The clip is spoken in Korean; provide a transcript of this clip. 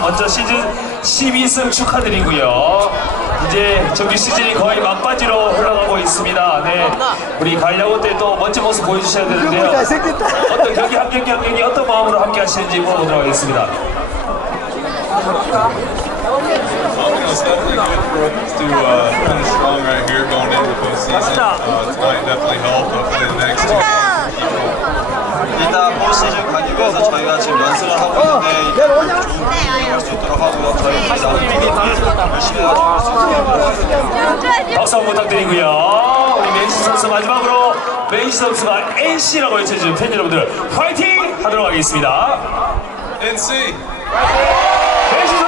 먼저 시즌 12승 축하드리고요. 이제 정규 시즌이 거의 막바지로 흘러가고 있습니다. 네, 우리 갈야고 때 또 멋진 모습 보여주셔야 되는데요. 어떤 경기 한 경기 한 경기 어떤 마음으로 함께 하시는지 물어보도록 하겠습니다. Well, it's definitely good for us to uh, finish strong right here going into the postseason. Uh, tonight definitely helped. Hopefully the next two games 위해서 저희가 지금 연습을 하고 있는데 이제 좋은 경기 할수 있도록 하고요. 저희 기자 열심히 하도록 박수 한번 부탁드리고요. 우리 맨시 선수 마지막으로 맨시 선수가 NC라고 외쳐주신 팬 여러분들 화이팅 하도록 하겠습니다. NC. 맨시. 땡큐!